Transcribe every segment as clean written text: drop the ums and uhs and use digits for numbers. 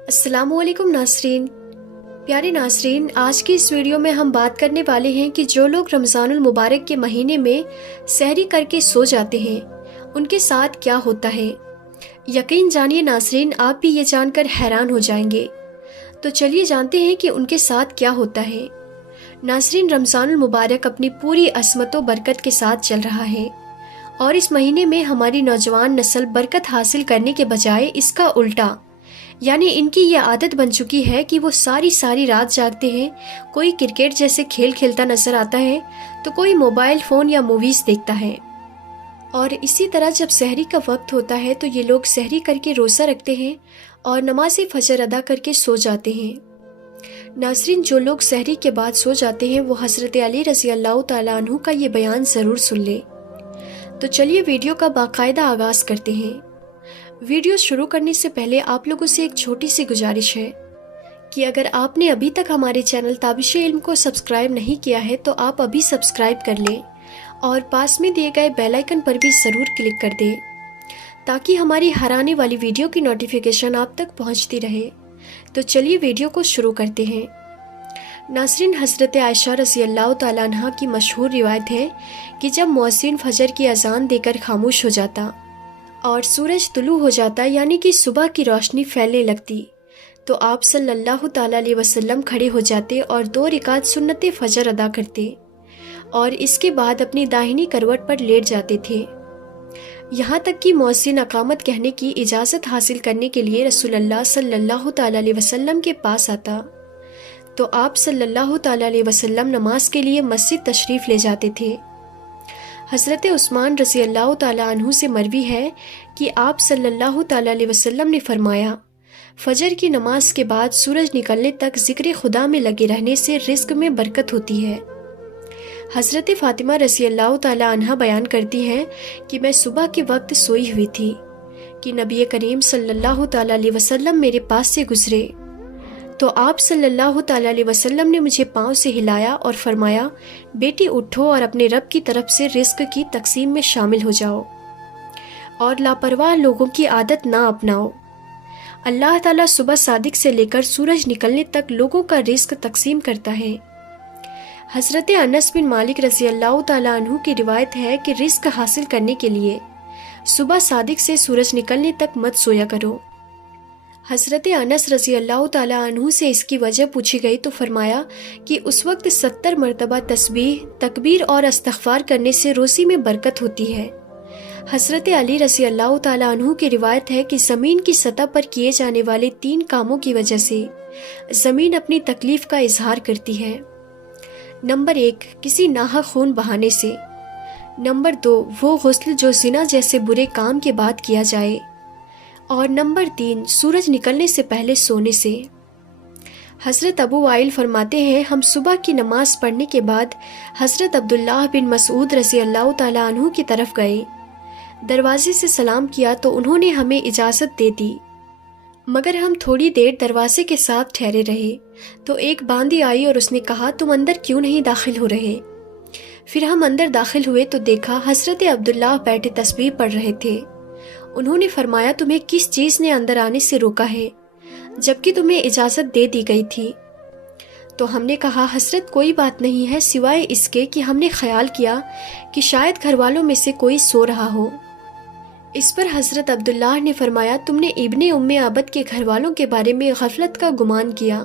अस्सलामु अलैकुम नासरीन। प्यारे नासरीन, आज की इस वीडियो में हम बात करने वाले हैं कि जो लोग रमज़ानुल मुबारक के महीने में सहरी करके सो जाते हैं उनके साथ क्या होता है। यकीन जानिए नासरीन, आप भी ये जानकर हैरान हो जाएंगे। तो चलिए जानते हैं कि उनके साथ क्या होता है। नासरीन, रमज़ानुल मुबारक अपनी पूरी असमत व बरकत के साथ चल रहा है और इस महीने में हमारी नौजवान नस्ल बरकत हासिल करने के बजाय इसका उल्टा, यानी इनकी ये आदत बन चुकी है कि वो सारी सारी रात जागते हैं। कोई क्रिकेट जैसे खेल खेलता नजर आता है तो कोई मोबाइल फ़ोन या मूवीज़ देखता है। और इसी तरह जब सहरी का वक्त होता है तो ये लोग सहरी करके रोज़ा रखते हैं और नमाज फजर अदा करके सो जाते हैं। नाज़रीन, जो लोग सहरी के बाद सो जाते हैं वो हज़रत अली रज़ी अल्लाह तआला अन्हु का ये बयान ज़रूर सुन ले। तो चलिए वीडियो का बाकायदा आगाज़ करते हैं। वीडियो शुरू करने से पहले आप लोगों से एक छोटी सी गुजारिश है कि अगर आपने अभी तक हमारे चैनल ताबिश इल्म को सब्सक्राइब नहीं किया है तो आप अभी सब्सक्राइब कर लें और पास में दिए गए बेल आइकन पर भी ज़रूर क्लिक कर दें ताकि हमारी हर आने वाली वीडियो की नोटिफिकेशन आप तक पहुंचती रहे। तो चलिए वीडियो को शुरू करते हैं। नाज़रीन, हज़रत आयशा रज़ी अल्लाह तआला अन्हा की मशहूर रिवायत है कि जब मुअज्जिन फजर की अजान देकर खामोश हो जाता और सूरज तुलू हो जाता, यानी कि सुबह की रोशनी फैलने लगती, तो आप सल्लल्लाहु ताला अलैहि वसल्लम खड़े हो जाते और 2 रिकात सुन्नत फजर अदा करते और इसके बाद अपनी दाहिनी करवट पर लेट जाते थे। यहाँ तक कि मुअज्जिन अकामत कहने की इजाज़त हासिल करने के लिए रसूलुल्लाह सल्लल्लाहु ताला अलैहि वसल्लम के पास आता तो आप सल्लल्लाहु ताला अलैहि वसल्लम नमाज के लिए मस्जिद तशरीफ़ ले जाते थे। हज़रत उस्मान रज़ी अल्लाह तआला अन्हु से मरवी है कि आप सल्लल्लाहु ताला अलैहि वसल्लम ने फरमाया, फजर की नमाज के बाद सूरज निकलने तक ज़िक्र खुदा में लगे रहने से रिज़्क़ में बरकत होती है। हज़रत फ़ातिमा रज़ी अल्लाह तआला अन्हा बयान करती हैं कि मैं सुबह के वक्त सोई हुई थी कि नबी करीम सल्लल्लाहु ताला अलैहि वसल्लम मेरे पास से गुजरे तो आप सल्लल्लाहु ताला अलैहि वसल्लम ने मुझे पाँव से हिलाया और फरमाया, बेटी उठो और अपने रब की तरफ से रिस्क की तकसीम में शामिल हो जाओ और लापरवाह लोगों की आदत ना अपनाओ। अल्लाह ताला सुबह सादिक से लेकर सूरज निकलने तक लोगों का रिस्क तकसीम करता है। हज़रत अनस बिन मालिक रज़ी अल्लाह ताला अन्हु की रिवायत है कि रिस्क हासिल करने के लिए सुबह सादिक से सूरज निकलने तक मत सोया करो। हज़रत अनस रज़ी अल्लाह ताला अन्हु से इसकी वजह पूछी गई तो फरमाया कि उस वक्त 70 मरतबा तस्बीह, तकबीर और इस्तग़फ़ार करने से रोज़ी में बरकत होती है। हज़रत अली रज़ी अल्लाह ताला अन्हु की रिवायत है कि ज़मीन की सतह पर किए जाने वाले 3 कामों की वजह से ज़मीन अपनी तकलीफ़ का इजहार करती है। नंबर 1, किसी नाहक खून बहाने से। नंबर 2, वो गुस्ल जो ज़िना जैसे बुरे काम के बाद किया जाए। और नंबर 3, सूरज निकलने से पहले सोने से। हज़रत अबू वाइल फरमाते हैं, हम सुबह की नमाज पढ़ने के बाद हज़रत अब्दुल्लाह बिन मसूद रज़ी अल्लाह ताला अन्हु की तरफ गए। दरवाजे से सलाम किया तो उन्होंने हमें इजाज़त दे दी, मगर हम थोड़ी देर दरवाजे के साथ ठहरे रहे तो एक बांदी आई और उसने कहा, तुम अंदर क्यों नहीं दाखिल हो रहे। फिर हम अंदर दाखिल हुए तो देखा हज़रत अब्दुल्लाह बैठे तस्बीह पढ़ रहे थे। उन्होंने फरमाया, तुम्हें किस चीज़ ने अंदर आने से रोका है जबकि तुम्हें इजाज़त दे दी गई थी। तो हमने कहा, हज़रत कोई बात नहीं है सिवाय इसके कि हमने ख्याल किया कि शायद घर वालों में से कोई सो रहा हो। इस पर हज़रत अब्दुल्लाह ने फरमाया, तुमने इब्ने उम्मे अबद के घर वालों के बारे में गफलत का गुमान किया।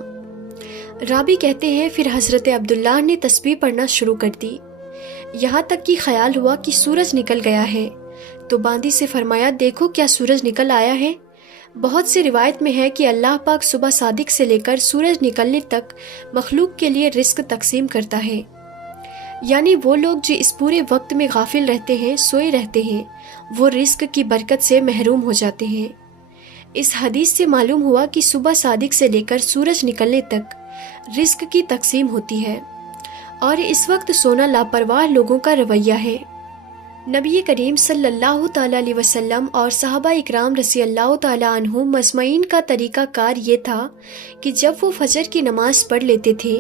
राबी कहते हैं, फिर हज़रत अब्दुल्लाह ने तस्बीह पढ़ना शुरू कर दी, यहाँ तक कि ख्याल हुआ कि सूरज निकल गया है। तो बांदी से फरमाया, देखो क्या सूरज निकल आया है। बहुत सी रिवायत में है कि अल्लाह पाक सुबह सादिक से लेकर सूरज निकलने तक मखलूक के लिए रिस्क तकसीम करता है, यानी वो लोग जो इस पूरे वक्त में गाफिल रहते हैं, सोए रहते हैं, वो रिस्क की बरकत से महरूम हो जाते हैं। इस हदीस से मालूम हुआ कि सुबह सादिक से लेकर सूरज निकलने तक रिस्क की तकसीम होती है और इस वक्त सोना लापरवाह लोगों का रवैया है। नबी करीम सल्लल्लाहु ताला अलैहि वसल्लम और सहाबा इकराम रज़ी अल्लाह ताला अन्हुम मजमईन का तरीका कार ये था कि जब वो फजर की नमाज पढ़ लेते थे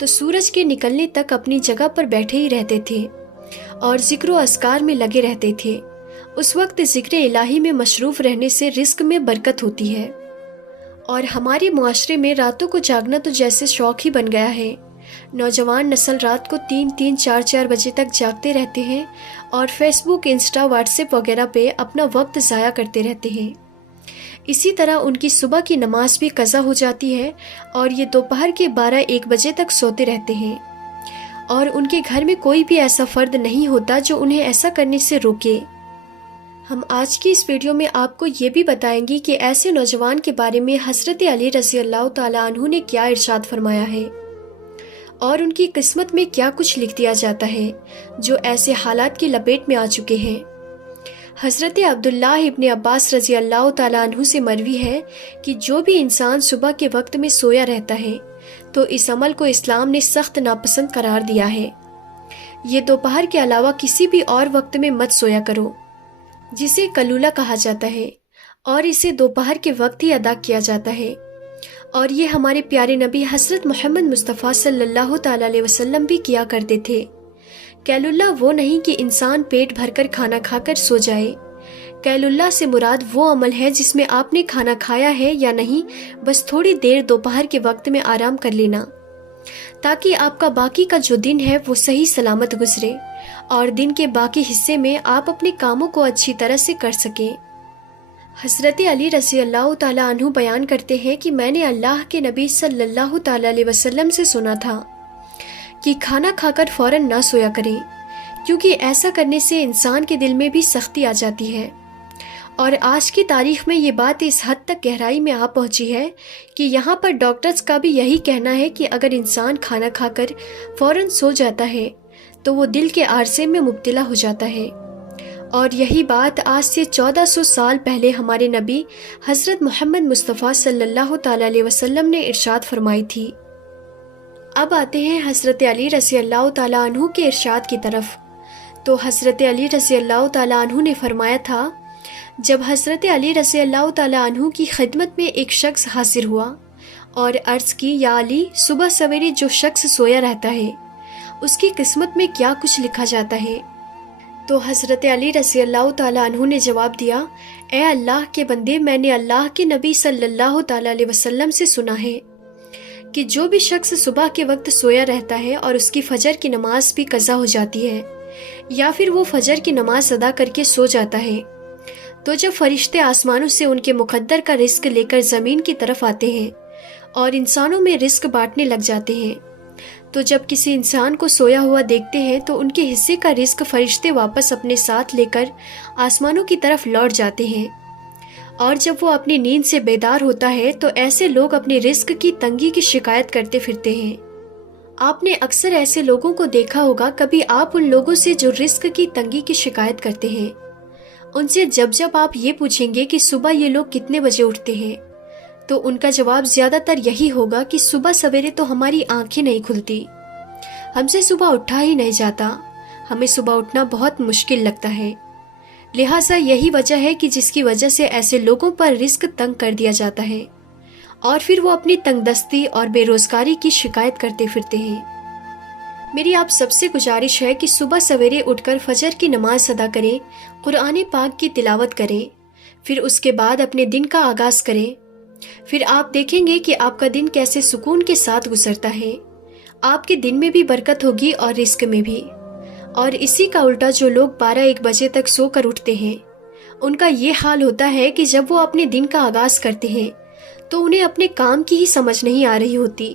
तो सूरज के निकलने तक अपनी जगह पर बैठे ही रहते थे और ज़िक्र व अस्कार में लगे रहते थे। उस वक्त ज़िक्र इलाही में मशरूफ़ रहने से रिस्क में बरकत होती है اور ہمارے معاشرے میں راتوں کو جاگنا تو جیسے شوق ہی بن گیا ہے۔ نوجوان نسل رات کو 3-3 4-4 بجے تک جاگتے رہتے ہیں اور فیس بک، انسٹا، واٹس ایپ وغیرہ پہ اپنا وقت ضائع کرتے رہتے ہیں۔ اسی طرح ان کی صبح کی نماز بھی قضا ہو جاتی ہے اور یہ دوپہر کے 12-1 بجے تک سوتے رہتے ہیں، اور ان کے گھر میں کوئی بھی ایسا فرد نہیں ہوتا جو انہیں ایسا کرنے سے روکے۔ ہم آج کی اس ویڈیو میں آپ کو یہ بھی بتائیں گی کہ ایسے نوجوان کے بارے میں حضرت علی رضی اللہ تعالیٰ عنہ نے کیا ارشاد فرمایا ہے، اور ان کی قسمت میں کیا کچھ لکھ دیا جاتا ہے جو ایسے حالات کی لپیٹ میں آ چکے ہیں۔ حضرت عبداللہ ابن عباس رضی اللہ تعالیٰ عنہ سے مروی ہے کہ جو بھی انسان صبح کے وقت میں سویا رہتا ہے تو اس عمل کو اسلام نے سخت ناپسند قرار دیا ہے۔ یہ دوپہر کے علاوہ کسی بھی اور وقت میں مت سویا کرو، جسے قلولہ کہا جاتا ہے، اور اسے دوپہر کے وقت ہی ادا کیا جاتا ہے۔ اور یہ ہمارے پیارے نبی حضرت محمد مصطفیٰ صلی اللہ تعالیٰ علیہ وسلم بھی کیا کرتے تھے۔ قیلولہ وہ نہیں کہ انسان پیٹ بھر کر کھانا کھا کر سو جائے۔ قیلولہ سے مراد وہ عمل ہے جس میں آپ نے کھانا کھایا ہے یا نہیں، بس تھوڑی دیر دوپہر کے وقت میں آرام کر لینا، تاکہ آپ کا باقی کا جو دن ہے وہ صحیح سلامت گزرے اور دن کے باقی حصے میں آپ اپنے کاموں کو اچھی طرح سے کر سکیں۔ حضرت علی رضی اللہ تعالیٰ عنہ بیان کرتے ہیں کہ میں نے اللہ کے نبی صلی اللہ تعالیٰ علیہ وسلم سے سنا تھا کہ کھانا کھا کر فوراً نہ سویا کریں، کیونکہ ایسا کرنے سے انسان کے دل میں بھی سختی آ جاتی ہے۔ اور آج کی تاریخ میں یہ بات اس حد تک گہرائی میں آ پہنچی ہے کہ یہاں پر ڈاکٹرز کا بھی یہی کہنا ہے کہ اگر انسان کھانا کھا کر فوراً سو جاتا ہے تو وہ دل کے عارضے میں مبتلا ہو جاتا ہے۔ اور یہی بات آج سے 1400 سال پہلے ہمارے نبی حضرت محمد مصطفیٰ صلی اللہ تعالیٰ علیہ وسلم نے ارشاد فرمائی تھی۔ اب آتے ہیں حضرت علی رضی اللہ تعالیٰ عنہ کے ارشاد کی طرف۔ تو حضرت علی رضی اللہ تعالیٰ عنہ نے فرمایا تھا، جب حضرت علی رضی اللہ تعالیٰ عنہ کی خدمت میں ایک شخص حاضر ہوا اور عرض کی، یا علی، صبح سویرے جو شخص سویا رہتا ہے اس کی قسمت میں کیا کچھ لکھا جاتا ہے؟ تو حضرت علی رضی اللہ تعالیٰ عنہ نے جواب دیا، اے اللہ کے بندے، میں نے اللہ کے نبی صلی اللہ تعالیٰ علیہ وسلم سے سنا ہے کہ جو بھی شخص صبح کے وقت سویا رہتا ہے اور اس کی فجر کی نماز بھی قضا ہو جاتی ہے، یا پھر وہ فجر کی نماز ادا کر کے سو جاتا ہے، تو جب فرشتے آسمانوں سے ان کے مقدر کا رزق لے کر زمین کی طرف آتے ہیں اور انسانوں میں رزق بانٹنے لگ جاتے ہیں، تو جب کسی انسان کو سویا ہوا دیکھتے ہیں تو ان کے حصے کا رزق فرشتے واپس اپنے ساتھ لے کر آسمانوں کی طرف لوٹ جاتے ہیں، اور جب وہ اپنی نیند سے بیدار ہوتا ہے تو ایسے لوگ اپنے رزق کی تنگی کی شکایت کرتے پھرتے ہیں۔ آپ نے اکثر ایسے لوگوں کو دیکھا ہوگا، کبھی آپ ان لوگوں سے جو رزق کی تنگی کی شکایت کرتے ہیں، ان سے جب آپ یہ پوچھیں گے کہ صبح یہ لوگ کتنے بجے اٹھتے ہیں، تو ان کا جواب زیادہ تر یہی ہوگا کہ صبح سویرے تو ہماری آنکھیں نہیں کھلتی، ہم سے صبح اٹھا ہی نہیں جاتا، ہمیں صبح اٹھنا بہت مشکل لگتا ہے۔ لہٰذا یہی وجہ ہے کہ جس کی وجہ سے ایسے لوگوں پر رزق تنگ کر دیا جاتا ہے، اور پھر وہ اپنی تنگ دستی اور بے روزگاری کی شکایت کرتے پھرتے ہیں۔ میری آپ سب سے گزارش ہے کہ صبح سویرے اٹھ کر فجر کی نماز ادا کریں، قرآن پاک کی تلاوت کریں، پھر اس کے بعد اپنے دن کا آغاز کریں۔ پھر آپ دیکھیں گے کہ آپ کا دن کیسے سکون کے ساتھ گزرتا ہے، آپ کے دن میں بھی برکت ہوگی اور رزق میں بھی۔ اور اسی کا الٹا جو لوگ 12-1 بجے تک سو کر اٹھتے ہیں، ان کا یہ حال ہوتا ہے کہ جب وہ اپنے دن کا آغاز کرتے ہیں تو انہیں اپنے کام کی ہی سمجھ نہیں آ رہی ہوتی،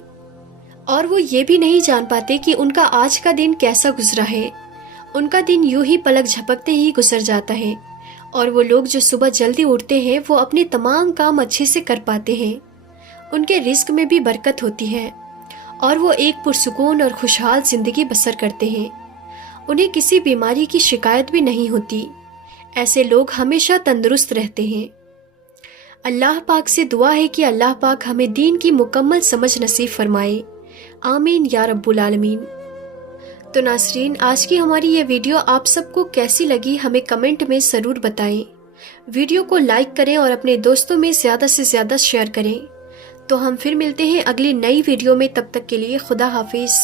اور وہ یہ بھی نہیں جان پاتے کہ ان کا آج کا دن کیسا گزرا ہے۔ ان کا دن یوں ہی پلک جھپکتے ہی گزر جاتا ہے، اور وہ لوگ جو صبح جلدی اٹھتے ہیں وہ اپنے تمام کام اچھے سے کر پاتے ہیں، ان کے رزق میں بھی برکت ہوتی ہے، اور وہ ایک پرسکون اور خوشحال زندگی بسر کرتے ہیں، انہیں کسی بیماری کی شکایت بھی نہیں ہوتی۔ ایسے لوگ ہمیشہ تندرست رہتے ہیں۔ اللہ پاک سے دعا ہے کہ اللہ پاک ہمیں دین کی مکمل سمجھ نصیب فرمائے، آمین یا رب العالمین۔ تو ناظرین، آج کی ہماری یہ ویڈیو آپ سب کو کیسی لگی ہمیں کمنٹ میں ضرور بتائیں۔ ویڈیو کو لائک کریں اور اپنے دوستوں میں زیادہ سے زیادہ شیئر کریں۔ تو ہم پھر ملتے ہیں اگلی نئی ویڈیو میں، تب تک کے لیے خدا حافظ۔